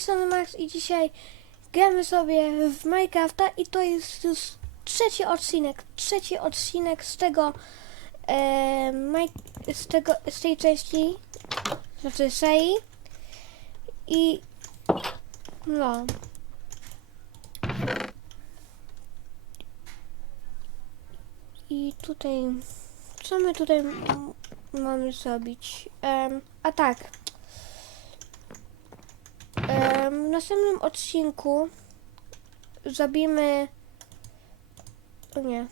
strony Max i dzisiaj gramy sobie w Minecrafta i to jest już trzeci odcinek, trzeci odcinek z tego, e, z tego, z tej części, znaczy serii i no. I tutaj, co my tutaj mamy zrobić? A tak, w następnym odcinku zrobimy. O nie.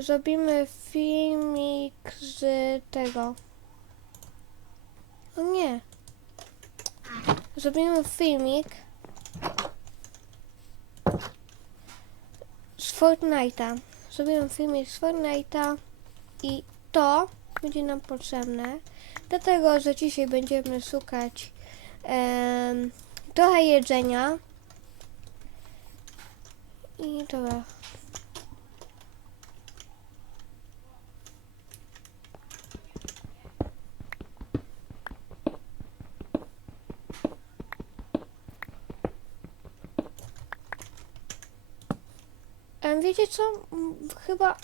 Zrobimy filmik z tego. O nie. Zrobimy filmik z Fortnite'a. Zrobimy filmik z Fortnite'a i to będzie nam potrzebne. Dlatego, że dzisiaj będziemy szukać trochę jedzenia. I dobra. Wiecie co? Chyba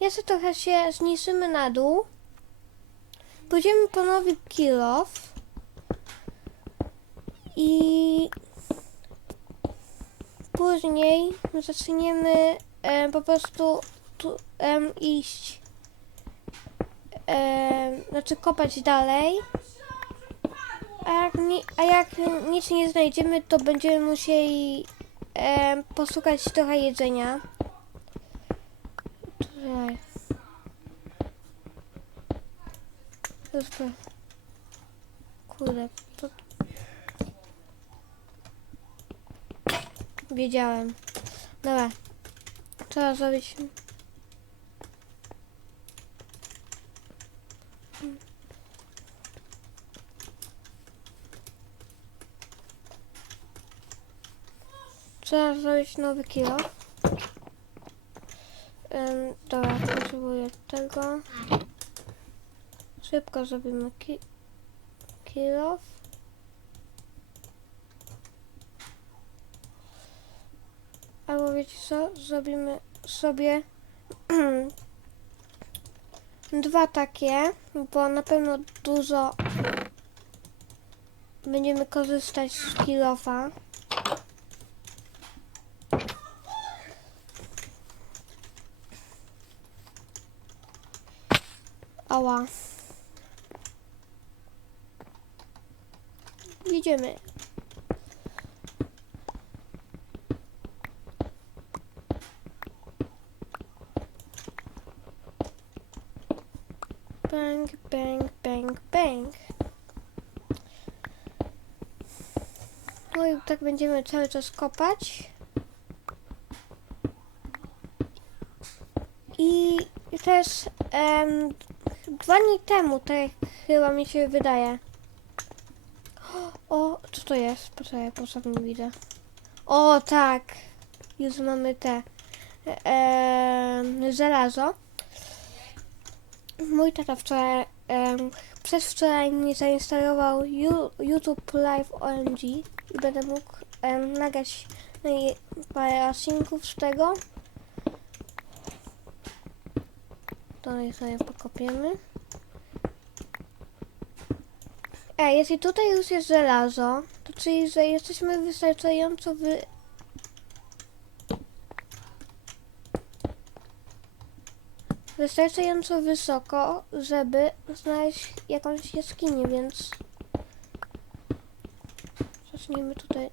jeszcze trochę się zniszczymy na dół. Pójdziemy kill off. I później zaczniemy em, po prostu tu, em, iść. Em, znaczy kopać dalej. A jak, ni- a jak nic nie znajdziemy, to będziemy musieli em, poszukać trochę jedzenia. Tutaj. Super. Kurde, to... Wiedziałem. Dobra. Trzeba zrobić... Trzeba zrobić nowy kilo. Um, dobra, potrzebuję tego. Szybko zrobimy ki kill off. Albo wiecie co? Zrobimy sobie dwa takie, bo na pewno dużo będziemy korzystać z kill offa. Ała. Jedziemy. Bang, bang, bang, bang. No i tak będziemy cały czas kopać. I też em, dwa dni temu, tak chyba mi się wydaje. To jest? Poczekaj, nie widzę. O, tak. Już mamy te em, żelazo. Mój tata wczoraj, em, przez wczoraj mi zainstalował YouTube Live OMG i będę mógł nagrać no i parę odcinków z tego. To sobie pokopiemy. Ej, jeśli tutaj już jest żelazo, to czyli, że jesteśmy wystarczająco wy... Wystarczająco wysoko, żeby znaleźć jakąś jaskinię, więc... Zacznijmy tutaj...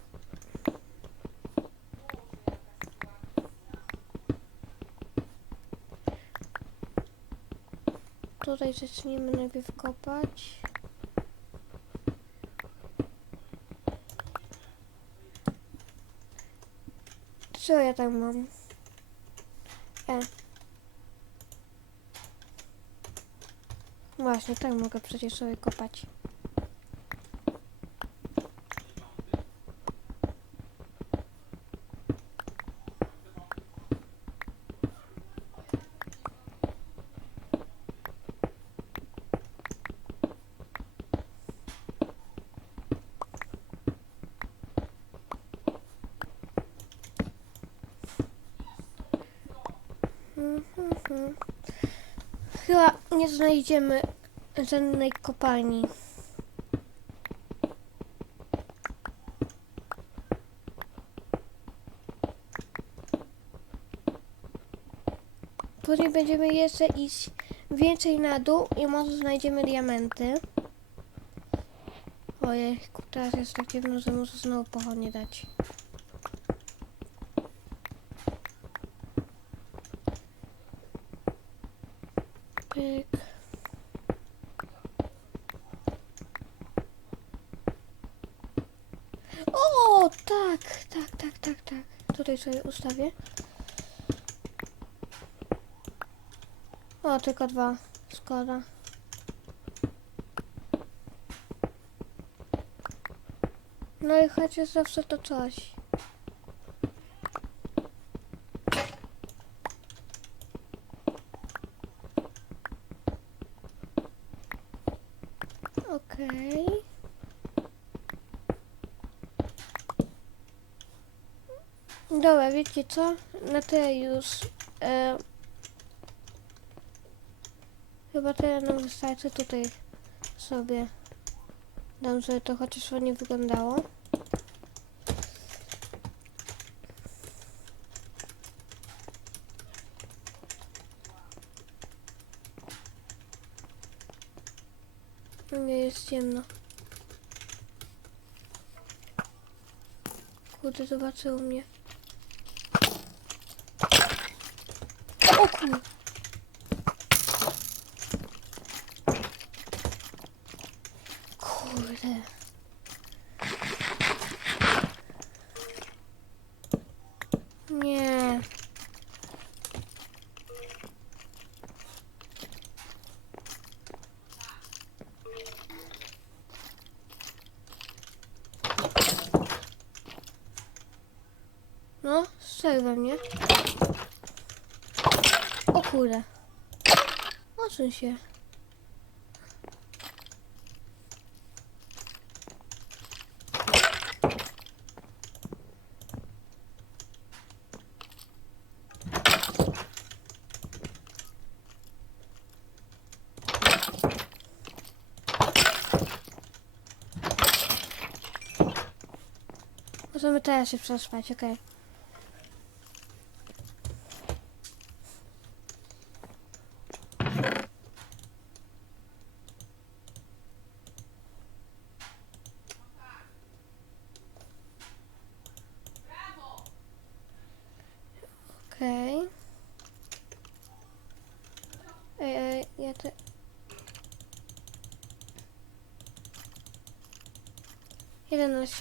Tutaj zacznijmy najpierw kopać. Co ja tam mam? E. Właśnie, tak mogę przecież sobie kopać. Hmm. Chyba nie znajdziemy żadnej kopalni. Później będziemy jeszcze iść więcej na dół i może znajdziemy diamenty. Ojej, teraz jest tak ciemno, że muszę znowu pochodnie dać. Pyk. O, tak, tak, tak, tak, tak. Tutaj sobie ustawię. O, tylko dwa. Szkoda. No i chociaż zawsze to coś. Okej. Dobra, wiecie co? Tyle już. E, chyba tyle nam wystarczy tutaj sobie. Dam, żeby to chociaż ładnie wyglądało. Nie jest ciemno. Kurde, zobaczył mnie. O kurde. Nie. No, strzelił we mnie. O kurde. Odsuń się. Możemy teraz się przespać, okej. Okej. Ej, ej, ja te...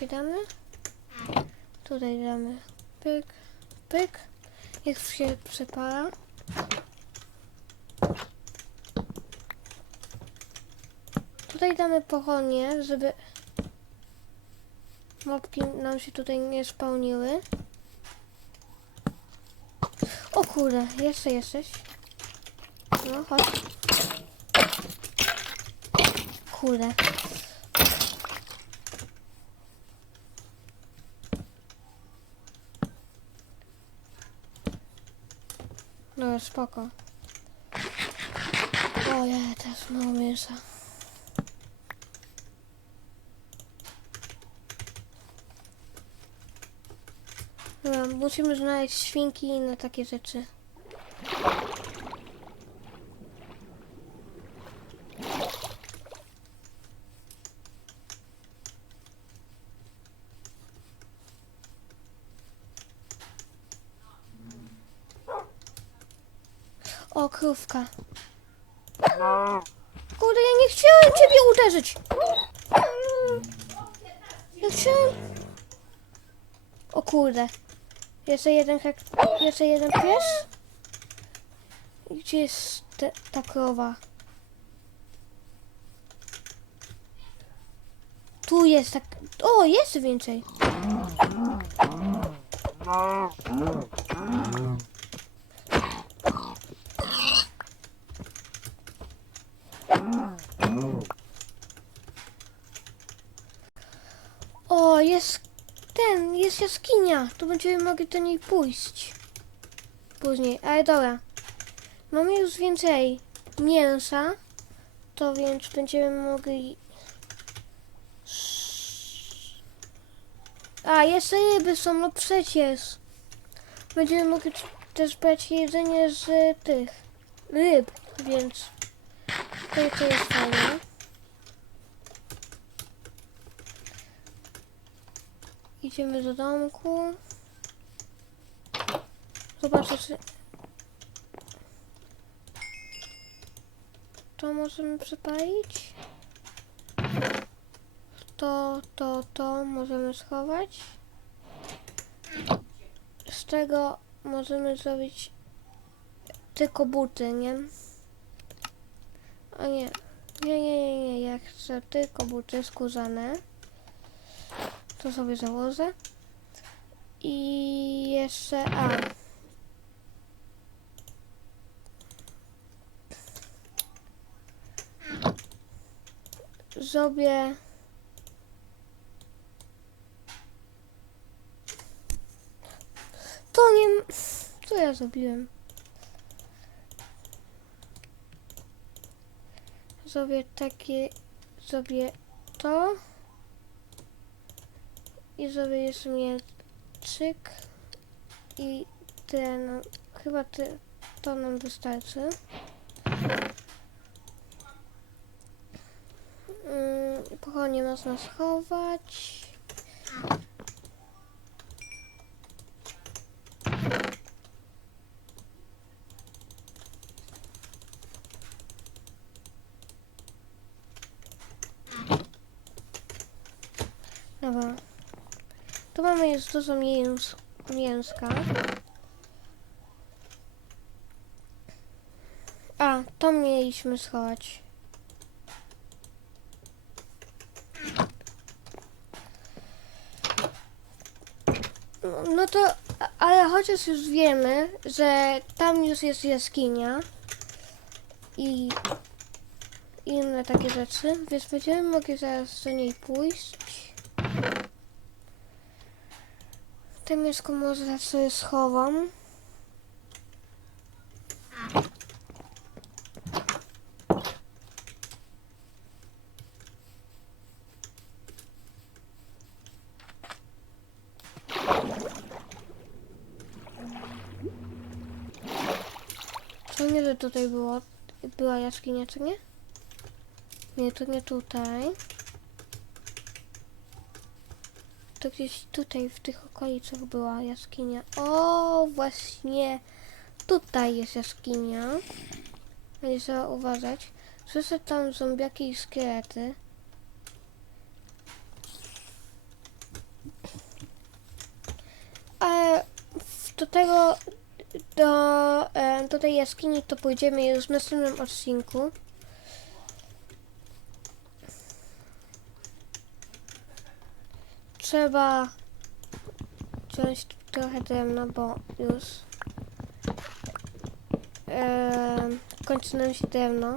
Jedenaście damy. Tutaj damy pyk, pyk. Niech się przepala. Tutaj damy pochodnie, żeby mopki nam się tutaj nie spełniły. O kurde, jeszcze jesteś. No, chodź. Kurde. No, spoko. O, ja też mało mięsa. Musimy znaleźć świnki i inne takie rzeczy. O, krówka. Kurde, ja nie chciałem ciebie uderzyć. Ja chciałem... O kurde. Jeszcze jeden hek... Jeszcze jeden pies? Gdzie jest te, ta krowa? Tu jest tak... O, jest więcej. O, jest ten, jest jaskinia. Tu będziemy mogli do niej pójść. Później, ale dobra. Mamy już więcej mięsa, to więc będziemy mogli... A, jeszcze ryby są, no przecież. Będziemy mogli też brać jedzenie z tych ryb, więc tutaj to jest fajne. Idziemy do domku. Zobaczę, czy... To możemy przepalić. To, to, to możemy schować. Z tego możemy zrobić tylko buty, nie? O nie. Nie, nie, nie, nie. Ja chcę tylko buty skórzane. To sobie założę. I jeszcze... A. Zrobię... To nie... Co ja zrobiłem? Zrobię takie... Zrobię to. I zrobię jeszcze mieczyk. I ten... Chyba ty, to nam wystarczy. Mm, Pochodnie można schować. Dobra. Tu mamy już dużo mięs mięska. A, to mieliśmy schować. No to, ale chociaż już wiemy, że tam już jest jaskinia i inne takie rzeczy, więc będziemy mogli zaraz do niej pójść. Te mięsko może sobie schowam. To nie, że tutaj było, była jaskinia, czy nie? Nie, to nie tutaj. To gdzieś tutaj w tych okolicach była jaskinia. O, właśnie tutaj jest jaskinia. Będzie trzeba uważać. Słyszę tam zombiaki i szkielety. Ale do tego, do, e, do tej jaskini to pójdziemy już w następnym odcinku. Trzeba wziąć trochę drewna, bo już e, kończy nam się drewno.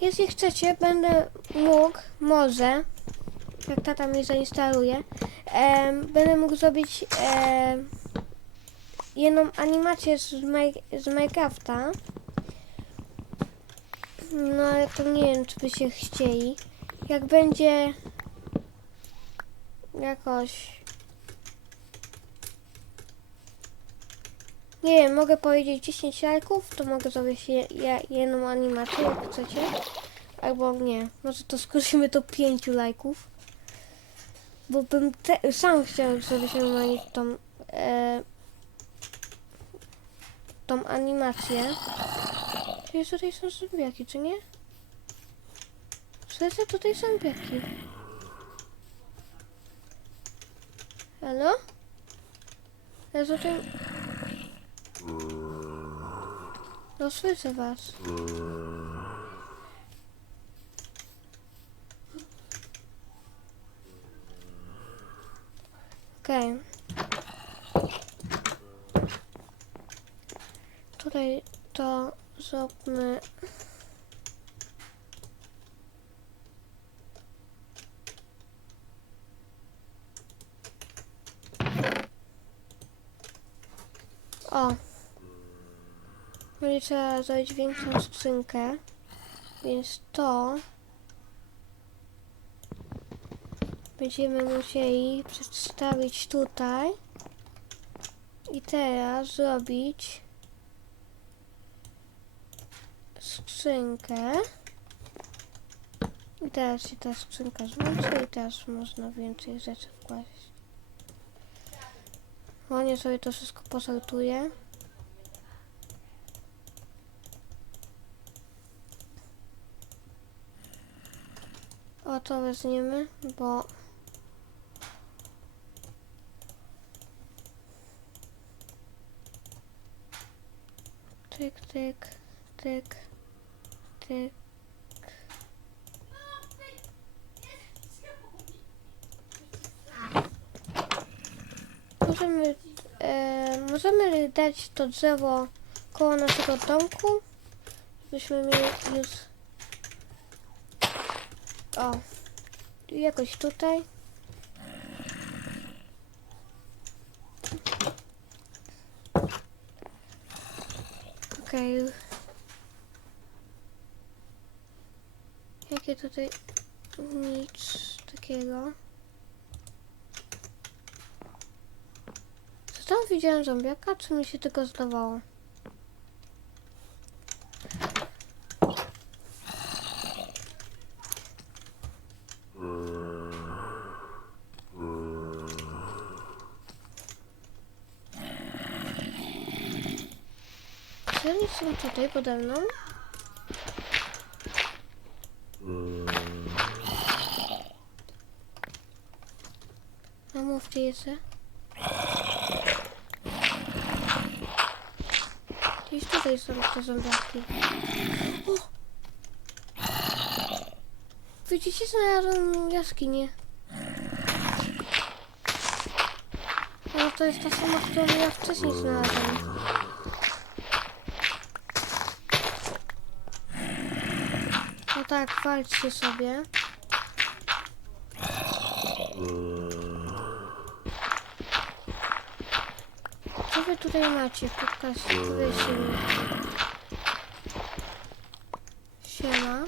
Jeśli chcecie, będę mógł, może, jak tata mi zainstaluje, będę mógł zrobić jedną animację z, z Minecrafta. No ale to nie wiem, czy by się chcieli. Jak będzie jakoś... Nie wiem, mogę powiedzieć 10 lajków, to mogę zrobić je, je, jedną animację, jak chcecie. Albo nie, może to skrócimy do 5 lajków. Bo bym te, sam chciał zrobić tą, e, tą animację. Czyli tutaj są zombiaki, czy nie? Słuchajcie, tutaj są zombiaki. Halo? Ja tutaj... No słyszę was. Okej. Tutaj to zróbmy... O. Będzie trzeba zrobić większą skrzynkę. Więc to będziemy musieli przedstawić tutaj. I teraz zrobić skrzynkę. I teraz się ta skrzynka zwiększy i teraz można więcej rzeczy wkłaść. Ładnie sobie to wszystko posortuję. O to weźmiemy, bo tyk, tyk, tyk, tyk. Możemy, e, możemy dać to drzewo koło naszego domku, byśmy mieli już o, jakoś tutaj. Okej. Jakie tutaj nic takiego. Czy tam widziałem zombiaka, czy mi się tylko zdawało? Czy oni są tutaj pode mną? No mówcie jeszcze. Tutaj są te zombiaki. O! Widzicie, znalazłem jaskinię. No to jest ta sama, którą ja wcześniej znalazłem. No tak, walczcie sobie. Co wy tutaj macie? Powiedzcie mi. Siema.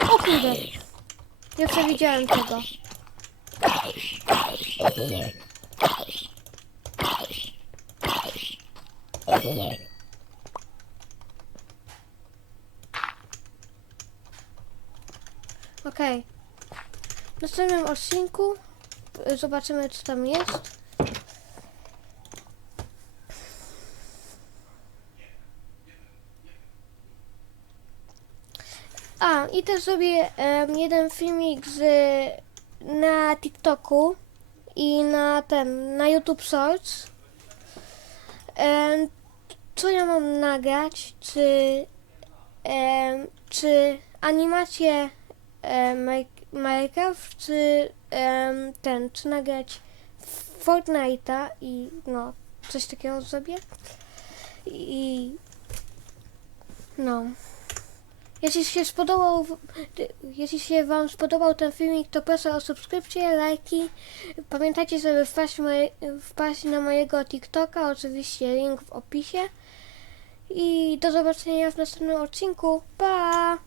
O kurde! Nie przewidziałem tego. Okej. W następnym odcinku y, zobaczymy, co tam jest. A, i też zrobię jeden filmik z, na TikToku i na ten, na YouTube Shorts. Co ja mam nagrać? Czy, czy animację Minecraft, czy ten, czy nagrać Fortnite'a i no, coś takiego zrobię. I no. Jeśli się spodobał, jeśli się Wam spodobał ten filmik, to proszę o subskrypcję, lajki. Pamiętajcie, żeby wpaść, moje, wpaść na mojego TikToka, oczywiście link w opisie. I do zobaczenia w następnym odcinku. Pa!